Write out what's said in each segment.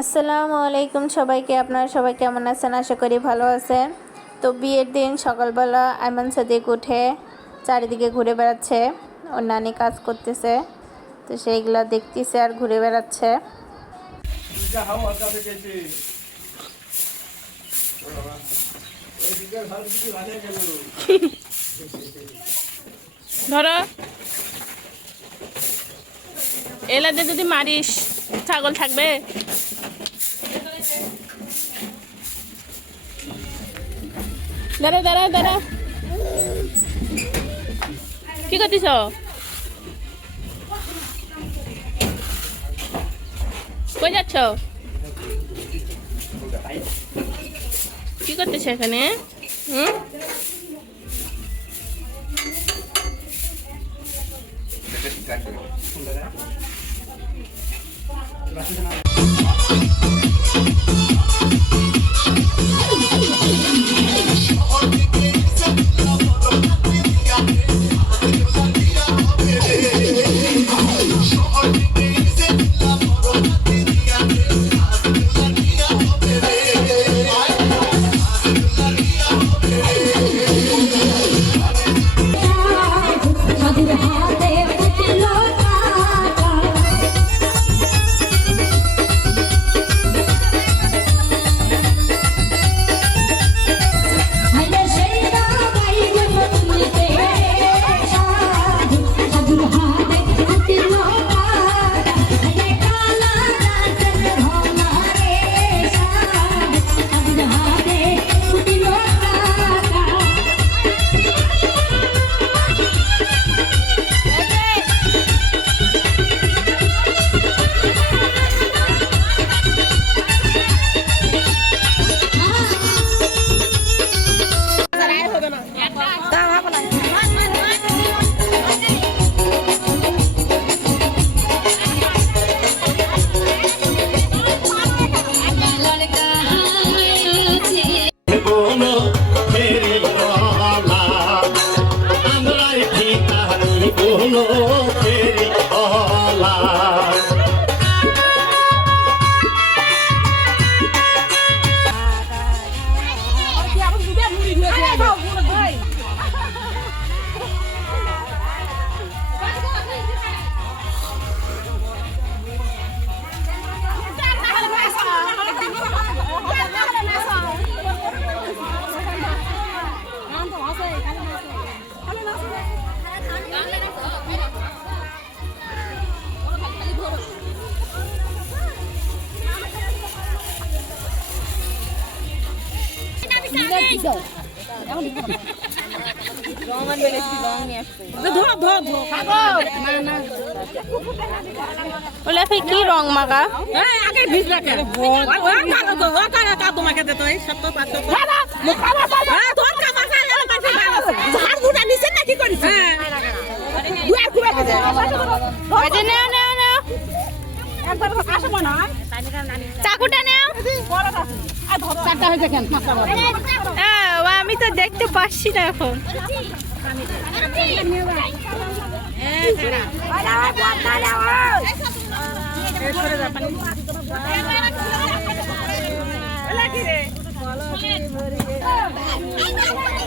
আসসালামু আলাইকুম সবাইকে। আপনারা সবাই কেমন আছেন? আশা করি ভালো আছেন। তো বিয়ের দিন সকালবেলা আইমান সাদিক উঠে চারিদিকে ঘুরে বেড়াচ্ছে, ওর নানি কাজ করতেছে, তো সেইগুলা দেখতেছে আর ঘুরে বেড়াচ্ছে। ধরো এলাতে যদি মারিস ছাগল থাকবে। দাঁড়া দাঁড়া দাঁড়া, কি করতেছ? কই যাচ্ছ? কি করতেছ এখানে? কি রং মাগা? আগে ভিজলা কেন? তোমাকে দিত এই 700-500 তোর কাপড় কালো পাশে ঝাড় মুড়া নিছে না কি করিস? দুয়ার খুবে আছে ওই যে নাও নাও নাও, একবার আসবো না চাকুটা নাও। আর ধর চারটা হয়েছে কেন? পাঁচটা বড় আমি তো দেখতে পাচ্ছি না এখন।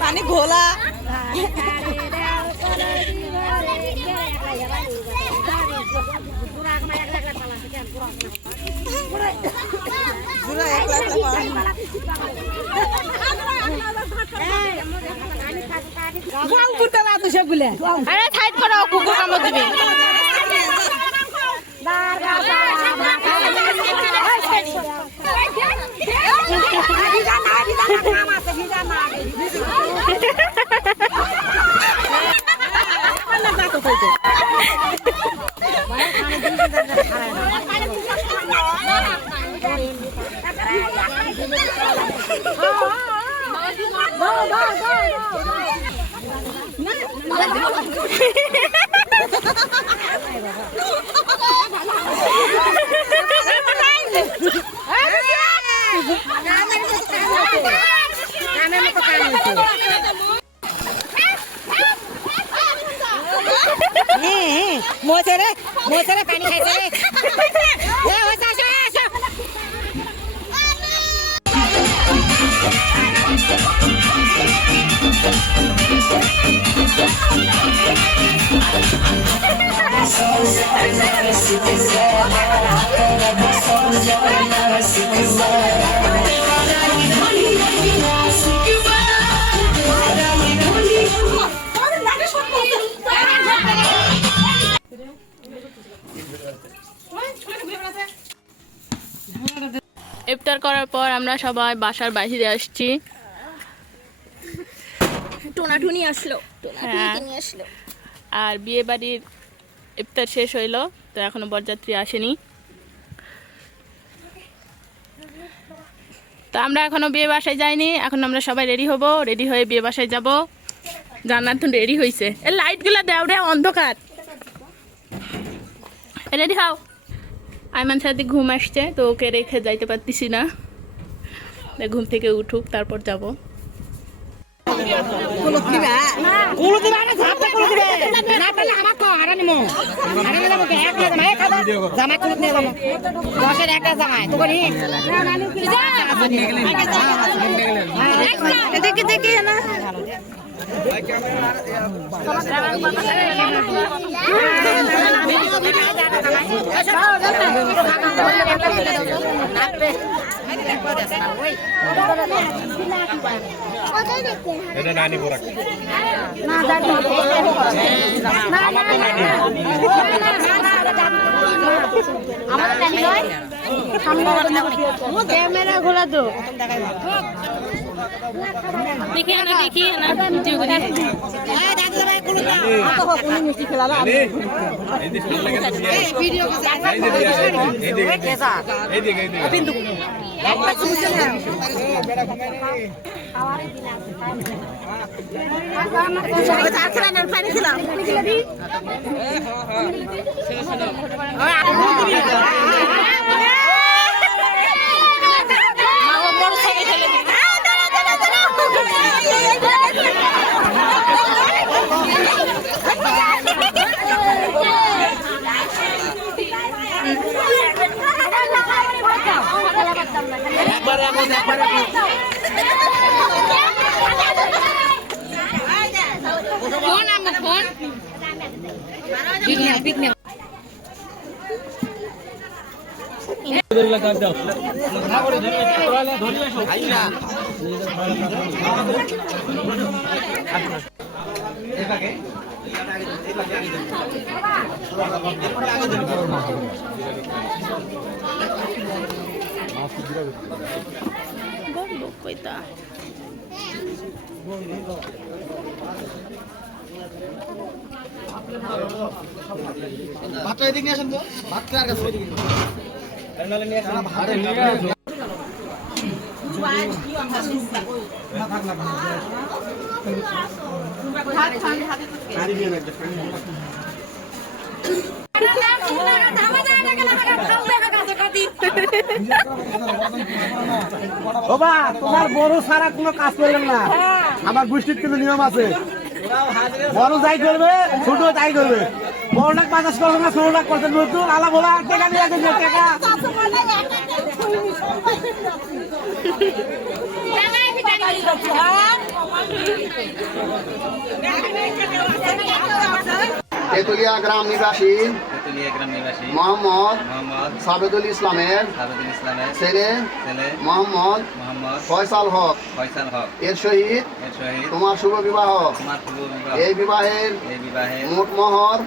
পানি ঘোলা আরে সাইড করো, কুকুর কামড় দিবে। मोचरे पानी खाइसे रे ए हो जा ইফতার করার পর আমরা সবাই বাসার বাইরে আসছি। টোনাটুনি আসলো, হ্যাঁ। নিয়ে আসলো। আর বিয়ে বাড়ির ইফতার শেষ হইলো, তো এখনো বরযাত্রী আসেনি। তো আমরা এখনো বিয়ে বাসায় যাইনি, এখন আমরা সবাই রেডি হব, রেডি হয়ে বিয়ে বাসায় যাব। জান্নাত তো রেডি হয়েছে, এ লাইটগুলো দেও রে, অন্ধকার। রেডি হও। আইমান সাথে ঘুম আসছে, তো ওকে রেখে যাইতে পারতেছি না, ঘুম থেকে উঠুক তারপর যাব। এটা নানি পড়া ক্যামেরা খোলা তো দেখিয়ে না কইতা ভাতটা এদিকে নিয়ে আসেন তো, ভাতটা আর কাছে বাবা, তোমার বড় সারা কোনো কাজ করলেন না। আমার গোষ্ঠীর কিন্তু নিয়ম আছে, বড় যাই করবে ছোট তাই করবে। বড় লাখ 50 করবে না, 16 লাখ করছে নতুন আলা বলা টাকা নিয়ে আসবে টাকা। তেতুলিয়া গ্রাম নিবাসী মোহাম্মদ সাবেদুল ইসলামের ছেলে মোহাম্মদ ফয়সাল হক এর সহিত তোমার শুভ বিবাহ। এই বিবাহের মোট মোহর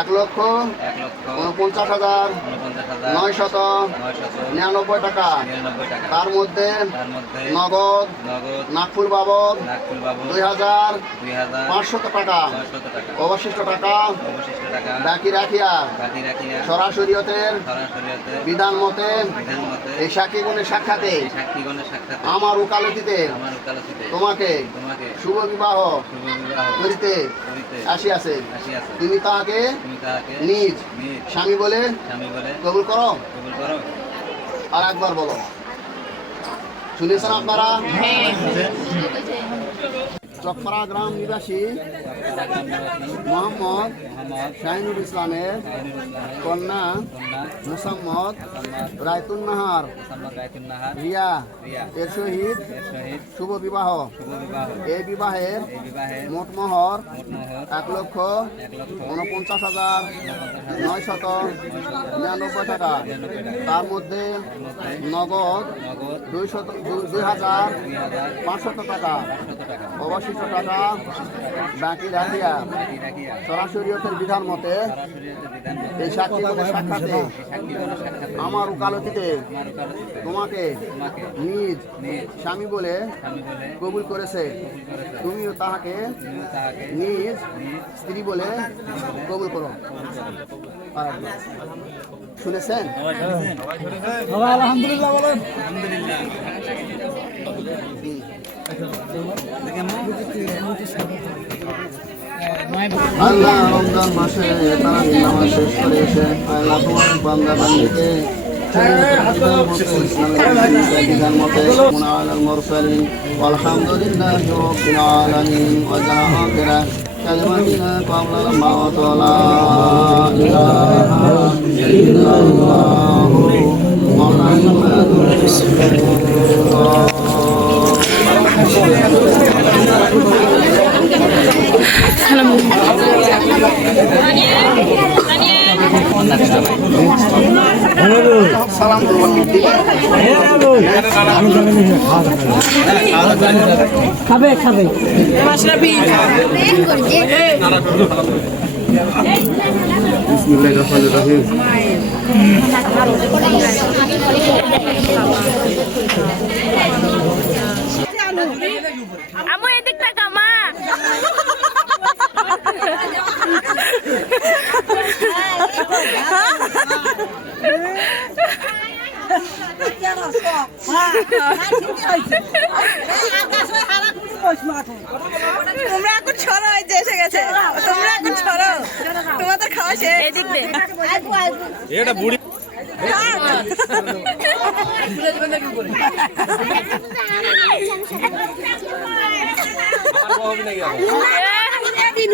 ১,৪৯,৯৯৯ টাকা। তার মধ্যে নগদ নাকফুল বাবদ ২,৫০০ টাকা, অবশিষ্ট টাকা বাকি রাখিয়া সরাসরিয়তের বিধান মতে এই সাক্ষীগণের সাক্ষাতে আমার উকালতিতে তোমাকে শুভ বিবাহ করিতে আসিয়াছে। তুমি তাহাকে নিজ স্বামী বলে কবুল করো। আর একবার বলো, শুনেছেন আপনারা? চকপাড়া গ্রাম নিবাসী মোহাম্মদ শাহিনুল ইসলামের কন্যা মুসাম্মদ রায়তুন্নাহার রিয়া এর সহিত শুভ বিবাহ। এই বিবাহের মোট মোহর ১,৪৯,৯৯৯ টাকা। তার মধ্যে নগদ ২,৫০০ টাকা, অবশিষ্ট টাকা বাকি রাখিয়া সরাসরিয়তের বিধান মতে এই সাক্ষীগণের সাক্ষাতে আমার উকালতিতে তোমাকে নিজ স্বামী বলে কবুল করেছে, তুমিও তাহাকে নিজ স্ত্রী বলে কবুল করো। শুনেছেন? আলহামদুলিল্লাহ বলেন। আল্লাহ রমজান মাসে তারাবি নামাজ শেষ করে এসে আল্লাহ তোমার বান্দা বান্দীকে বিধান মতে আলাল মুরসালিন আলহামদুলিল্লাহি রাব্বিল আলামিন ওয়া জাআখিরা কালিমাতিনা ক্বাবলা মাউত লা ইলাহা ইল্লাল্লাহু মুহাম্মাদুর রাসূলুল্লাহ। খাবে খাবে আমু এদিক টাকা মা তোমরা এখন ছড়ো, এই যে এসে গেছে, তোমরা এখন ছড়ো, তোমাদের খাওয়া শেষ। এদিক দে এটা বুড়ি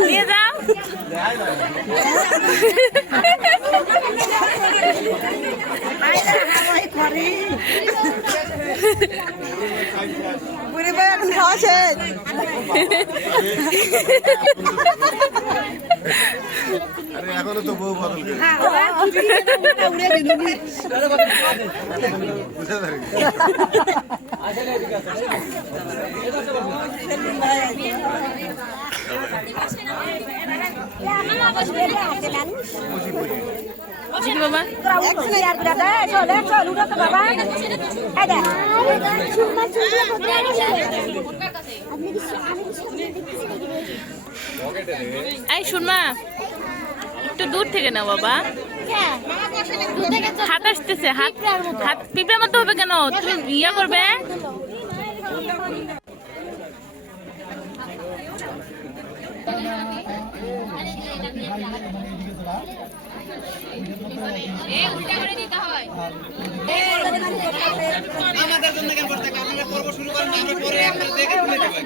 নিয়ে যাও বুড়ি ভাই এখন খাওয়া শেষ। এখনো তো বউ বদল করে জি বাবা এই শুনমা একটু দূর থেকে না বাবা, হাত আসতেছে, হাত হাত পিঁপড়ার মতো হবে কেন, তুমি ইয়া করবে। আমাদের জন্য কেন করতে আপনারা পর্ব শুরু করেন, আমরা পরে আপনারা দেখে শুনে দেবেন।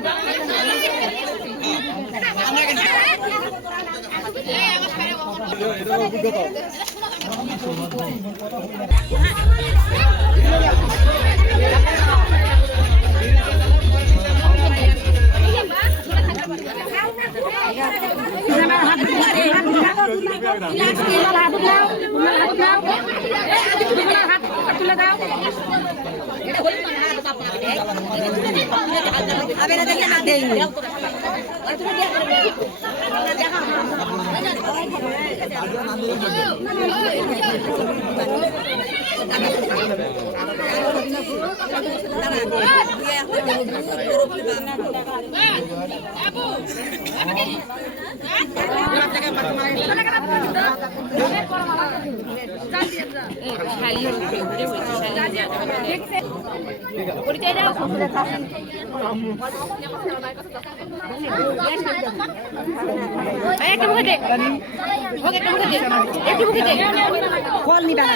ফল নিবে না,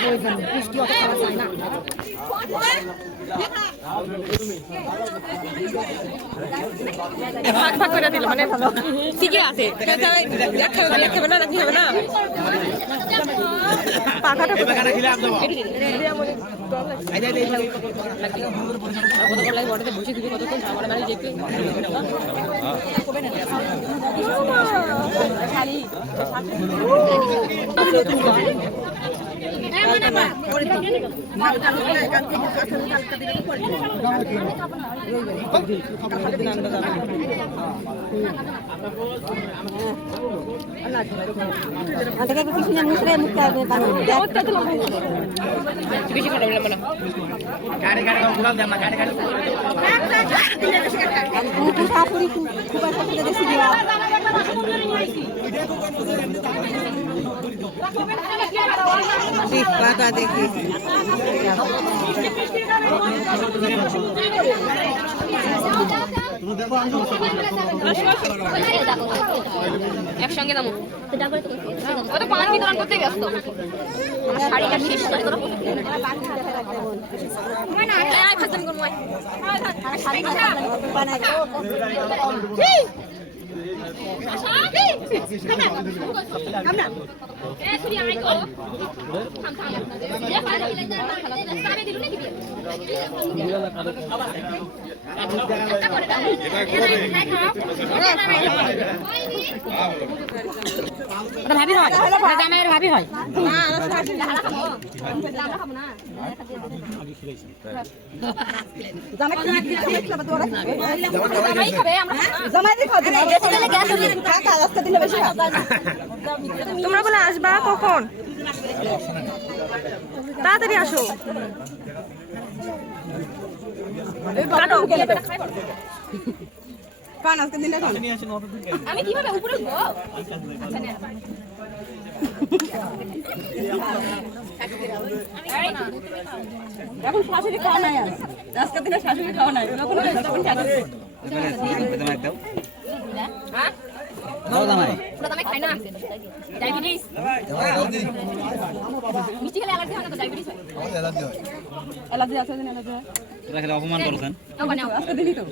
বৃষ্টি অত খাওয়া যায় না। ভাগ ভাগ করে দিল মানে ঠিকই আছে খাবে না রাখি হবে না পাখাটা বসে দিবি কতক্ষণ আমার বাড়ি যেতে বেশি কথা বললাম না গাড়ি গাড়ি ঘুরাল দেন না গাড়ি গাড়ি দেখি একসঙ্গে দামো ওটা পান বিতরণ করতে ব্যস্ত আমার শাড়িটা শেষ করে তোরা আয় খাতম করব আয় শাড়ি বানাই আমরা এ সুরি আই গো থাম থাম এ ফাইল সামনে দিলু নাকি ভাবি হয় জামাইয়ের ভাবি হয় তোমরা বলে আসবা কখন তাড়াতাড়ি আসো আমি কিভাবে উপরে উঠবো এখন শাশুড়ি খাওয়া নাই আর আজকের দিনে শাশুড়ি খাওয়া নাই খাই না ডায়াবেটিস মিষ্টি খেলে অ্যালার্জি হয় না তো ডায়াবেটিস হয় অ্যালার্জি আছে না অ্যালার্জি অপমান করছেন আজকে দিনই তো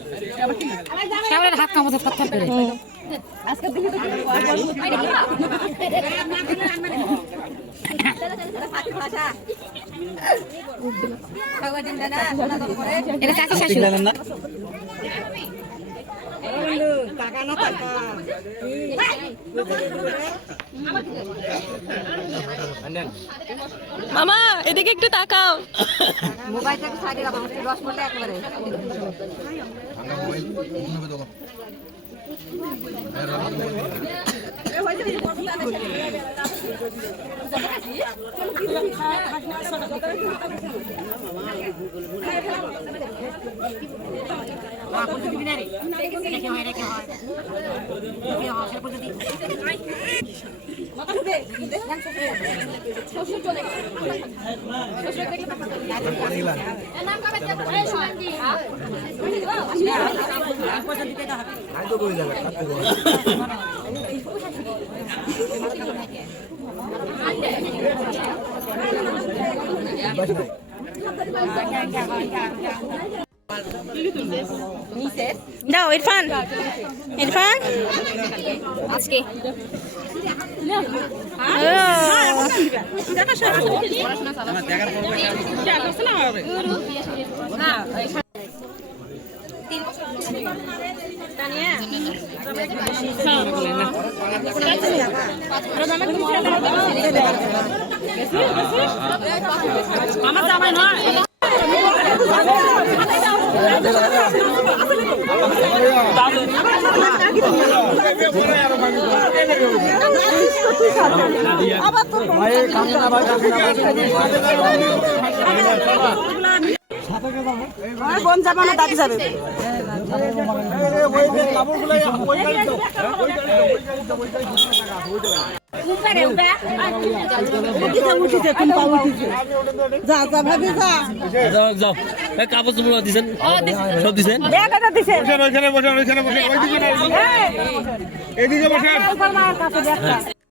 সামনের হাত কামড়ে থরথর করে আজকে দিনই তো এটা কাকে শাশুড়ি না টাকা না টাকা মামা এদিকে একটু তাকাও মোবাইলটাকে সাইডে রাখো রস পড়লে একেবারে যাও ইরফান ইরফান আজকে আমার জামাই নয় বোন যাবে না দাদি যাবে যাও কাপড় চোপড় দিছেন সব দিছেন ওইখানে বসেন ওইখানে বসেন ওইদিকে না এদিকে বসেন